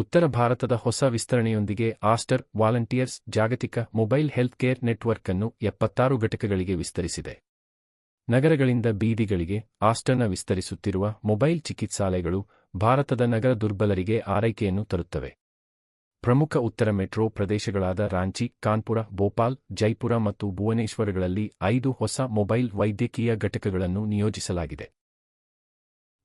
ಉತ್ತರ ಭಾರತದ ಹೊಸ ವಿಸ್ತರಣೆಯೊಂದಿಗೆ ಆಸ್ಟರ್ ವಾಲಂಟಿಯರ್ಸ್ ಜಾಗತಿಕ ಮೊಬೈಲ್ ಹೆಲ್ತ್ ಕೇರ್ ನೆಟ್ವರ್ಕ್ ಅನ್ನು 76 ಘಟಕಗಳಿಗೆ ವಿಸ್ತರಿಸಿದೆ. ನಗರಗಳಿಂದ ಬೀದಿಗಳಿಗೆ ಆಸ್ಟರ್ನ ವಿಸ್ತರಿಸುತ್ತಿರುವ ಮೊಬೈಲ್ ಚಿಕಿತ್ಸಾಲಯಗಳು ಭಾರತದ ನಗರ ದುರ್ಬಲರಿಗೆ ಆರೈಕೆಯನ್ನು ತರುತ್ತವೆ. ಪ್ರಮುಖ ಉತ್ತರ ಮೆಟ್ರೋ ಪ್ರದೇಶಗಳಾದ ರಾಂಚಿ, ಕಾನ್ಪುರ, ಭೋಪಾಲ್, ಜೈಪುರ ಮತ್ತು ಭುವನೇಶ್ವರಗಳಲ್ಲಿ 5 ಹೊಸ ಮೊಬೈಲ್ ವೈದ್ಯಕೀಯ ಘಟಕಗಳನ್ನು ನಿಯೋಜಿಸಲಾಗಿದೆ.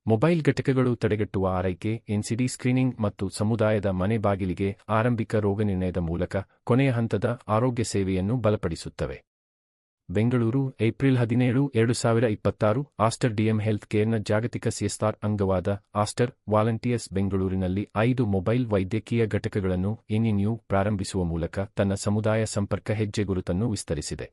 ಮೊಬೈಲ್ ಘಟಕಗಳು ತಡೆಗಟ್ಟುವ ಆರೈಕೆ, ಎನ್ಸಿಡಿ ಸ್ಕ್ರೀನಿಂಗ್ ಮತ್ತು ಸಮುದಾಯದ ಮನೆ ಬಾಗಿಲಿಗೆ ಆರಂಭಿಕ ರೋಗನಿರ್ಣಯದ ಮೂಲಕ ಕೊನೆಯ ಹಂತದ ಆರೋಗ್ಯ ಸೇವೆಯನ್ನು ಬಲಪಡಿಸುತ್ತವೆ. Bengaluru, April 17, 2026 Aster D M health ಕೇರ್ನ ಜಾಗತಿಕ ಸಿಎಸ್ಆರ್ ಅಂಗವಾದ ಆಸ್ಟರ್ ವಾಲಂಟಿಯರ್ಸ್ ಬೆಂಗಳೂರಿನಲ್ಲಿ 5 ಮೊಬೈಲ್ ವೈದ್ಯಕೀಯ ಘಟಕಗಳನ್ನು ಎನ್ಎನ್ಯು ಪ್ರಾರಂಭಿಸುವ ಮೂಲಕ ತನ್ನ ಸಮುದಾಯ ಸಂಪರ್ಕ ಹೆಜ್ಜೆಗುರುತನ್ನು ವಿಸ್ತರಿಸಿದೆ.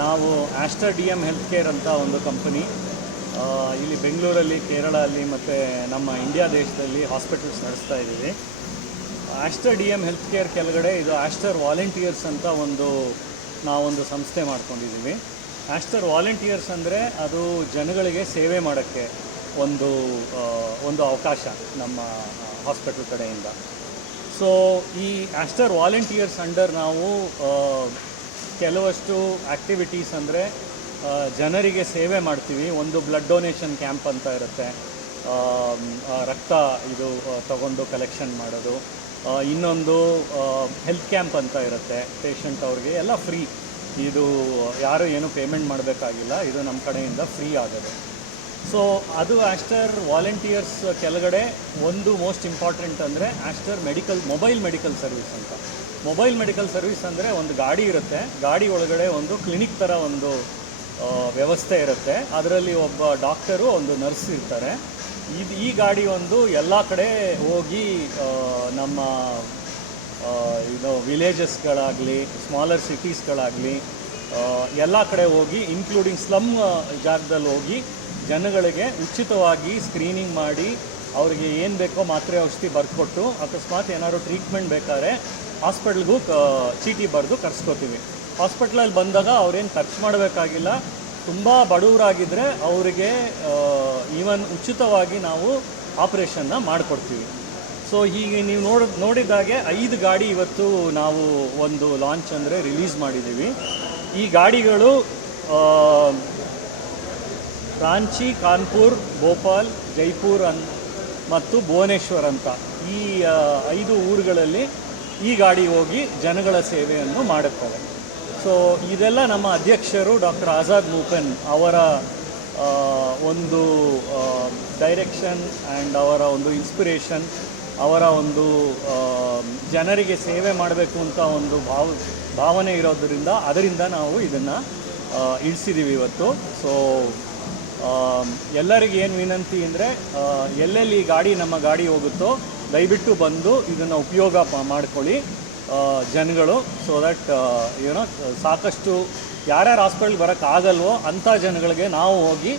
ನಾವು ಆಸ್ಟರ್ ಡಿಎಂ ಹೆಲ್ತ್ ಕೇರ್ ಅಂತ ಒಂದು ಕಂಪನಿ ಇಲ್ಲಿ ಬೆಂಗಳೂರಲ್ಲಿ, ಕೇರಳಲ್ಲಿ ಮತ್ತು ನಮ್ಮ ಇಂಡಿಯಾ ದೇಶದಲ್ಲಿ ಹಾಸ್ಪಿಟಲ್ಸ್ ನಡೆಸ್ತಾ ಇದ್ದೀವಿ. Aster D M health care ಕೆಳಗಡೆ ಇದು ಆಸ್ಟರ್ ವಾಲಂಟಿಯರ್ಸ್ ಅಂತ ನಾವೊಂದು ಸಂಸ್ಥೆ ಮಾಡ್ಕೊಂಡಿದ್ದೀವಿ. ಆಸ್ಟರ್ ವಾಲಂಟಿಯರ್ಸ್ ಅಂದರೆ ಅದು ಜನಗಳಿಗೆ ಸೇವೆ ಮಾಡೋಕ್ಕೆ ಒಂದು ಅವಕಾಶ ನಮ್ಮ ಹಾಸ್ಪಿಟಲ್ ಕಡೆಯಿಂದ. ಸೊ ಈ ಆಸ್ಟರ್ ವಾಲಂಟಿಯರ್ಸ್ ಅಂಡರ್ ನಾವು ಕೆಲವಷ್ಟು ಆ್ಯಕ್ಟಿವಿಟೀಸ್ ಅಂದರೆ ಜನರಿಗೆ ಸೇವೆ ಮಾಡ್ತೀವಿ. ಒಂದು ಬ್ಲಡ್ ಡೊನೇಷನ್ ಕ್ಯಾಂಪ್ ಅಂತ ಇರುತ್ತೆ, ರಕ್ತ ತಗೊಂಡು ಕಲೆಕ್ಷನ್ ಮಾಡೋದು. ಇನ್ನೊಂದು ಹೆಲ್ತ್ ಕ್ಯಾಂಪ್ ಅಂತ ಇರುತ್ತೆ, ಪೇಷಂಟ್ ಅವ್ರಿಗೆ ಎಲ್ಲ ಫ್ರೀ. ಇದು ಯಾರು ಏನು ಪೇಮೆಂಟ್ ಮಾಡಬೇಕಾಗಿಲ್ಲ, ಇದು ನಮ್ಮ ಕಡೆಯಿಂದ ಫ್ರೀ ಆಗೋದು. ಸೊ ಅದು ಆಸ್ಟರ್ ವಾಲಂಟಿಯರ್ಸ್ ಕೆಳಗಡೆ ಒಂದು ಮೋಸ್ಟ್ ಇಂಪಾರ್ಟೆಂಟ್ ಅಂದರೆ ಆಸ್ಟರ್ ಮೊಬೈಲ್ ಮೆಡಿಕಲ್ ಸರ್ವಿಸ್ ಅಂತ. ಮೊಬೈಲ್ ಮೆಡಿಕಲ್ ಸರ್ವಿಸ್ ಅಂದರೆ ಒಂದು ಗಾಡಿ ಇರುತ್ತೆ, ಗಾಡಿ ಒಳಗಡೆ ಒಂದು ಕ್ಲಿನಿಕ್ ಥರ ಒಂದು ವ್ಯವಸ್ಥೆ ಇರುತ್ತೆ. ಅದರಲ್ಲಿ ಒಬ್ಬ ಡಾಕ್ಟರು, ಒಂದು ನರ್ಸ್ ಇರ್ತಾರೆ. ಈ ಗಾಡಿ ಎಲ್ಲ ಕಡೆ ಹೋಗಿ ನಮ್ಮ ವಿಲೇಜಸ್ಗಳಾಗಲಿ, ಸ್ಮಾಲರ್ ಸಿಟೀಸ್ಗಳಾಗಲಿ ಎಲ್ಲ ಕಡೆ ಹೋಗಿ, ಇನ್ಕ್ಲೂಡಿಂಗ್ ಸ್ಲಮ್ ಜಾಗದಲ್ಲಿ ಹೋಗಿ ಜನಗಳಿಗೆ ಉಚಿತವಾಗಿ ಸ್ಕ್ರೀನಿಂಗ್ ಮಾಡಿ ಅವರಿಗೆ ಏನು ಬೇಕೋ ಮಾತ್ರೆ ಔಷಧಿ ಬರ್ಕೊಟ್ಟು, ಅಕಸ್ಮಾತ್ ಏನಾದ್ರು ಟ್ರೀಟ್ಮೆಂಟ್ ಬೇಕಾದ್ರೆ ಹಾಸ್ಪಿಟ್ಲ್ಗೂ ಚೀಟಿ ಬರೆದು ಕರ್ಸ್ಕೊತೀವಿ. ಹಾಸ್ಪಿಟ್ಲಲ್ಲಿ ಬಂದಾಗ ಅವ್ರೇನು ಖರ್ಚು ಮಾಡಬೇಕಾಗಿಲ್ಲ. ತುಂಬ ಬಡವರಾಗಿದ್ದರೆ ಅವರಿಗೆ ಈವನ್ ಉಚಿತವಾಗಿ ನಾವು ಆಪ್ರೇಷನ್ನ ಮಾಡಿಕೊಡ್ತೀವಿ. ಸೊ ಹೀಗೆ ನೀವು ನೋಡಿದಾಗೆ 5 ಗಾಡಿ ಇವತ್ತು ನಾವು ಒಂದು ಲಾಂಚ್ ಅಂದರೆ ರಿಲೀಸ್ ಮಾಡಿದ್ದೀವಿ. ಈ ಗಾಡಿಗಳು ರಾಂಚಿ, ಕಾನ್ಪುರ್, ಭೋಪಾಲ್, ಜೈಪುರ್ ಮತ್ತು ಭುವನೇಶ್ವರ್ ಅಂತ ಈ 5 ಊರುಗಳಲ್ಲಿ ಈ ಗಾಡಿ ಹೋಗಿ ಜನಗಳ ಸೇವೆಯನ್ನು ಮಾಡುತ್ತವೆ. ಸೊ ಇದೆಲ್ಲ ನಮ್ಮ ಅಧ್ಯಕ್ಷರು ಡಾಕ್ಟರ್ ಆಜಾದ್ ಮೂಪೆನ್ ಅವರ ಒಂದು ಡೈರೆಕ್ಷನ್ ಆ್ಯಂಡ್ ಅವರ ಒಂದು ಇನ್ಸ್ಪಿರೇಷನ್, ಅವರ ಒಂದು ಜನರಿಗೆ ಸೇವೆ ಮಾಡಬೇಕು ಅಂತ ಒಂದು ಭಾವನೆ ಇರೋದರಿಂದ ಅದರಿಂದ ನಾವು ಇದನ್ನು ಇಳಿಸಿದ್ದೀವಿ ಇವತ್ತು. ಸೊ ಎಲ್ಲರಿಗೆ ಏನು ವಿನಂತಿ ಅಂದರೆ, ಎಲ್ಲೆಲ್ಲಿ ನಮ್ಮ ಗಾಡಿ ಹೋಗುತ್ತೋ ದಯವಿಟ್ಟು ಬಂದು ಇದನ್ನು ಉಪಯೋಗ ಮಾಡ್ಕೊಳ್ಳಿ ಜನಗಳು. ಸೊ ದಟ್ ಸಾಕಷ್ಟು ಯಾರ್ಯಾರು ಹಾಸ್ಪಿಟಲ್ಗೆ ಬರೋಕ್ಕಾಗಲ್ವೋ ಅಂಥ ಜನಗಳಿಗೆ ನಾವು ಹೋಗಿ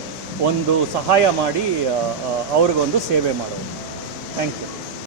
ಒಂದು ಸಹಾಯ ಮಾಡಿ ಅವ್ರಿಗೊಂದು ಸೇವೆ ಮಾಡೋದು. Thank you.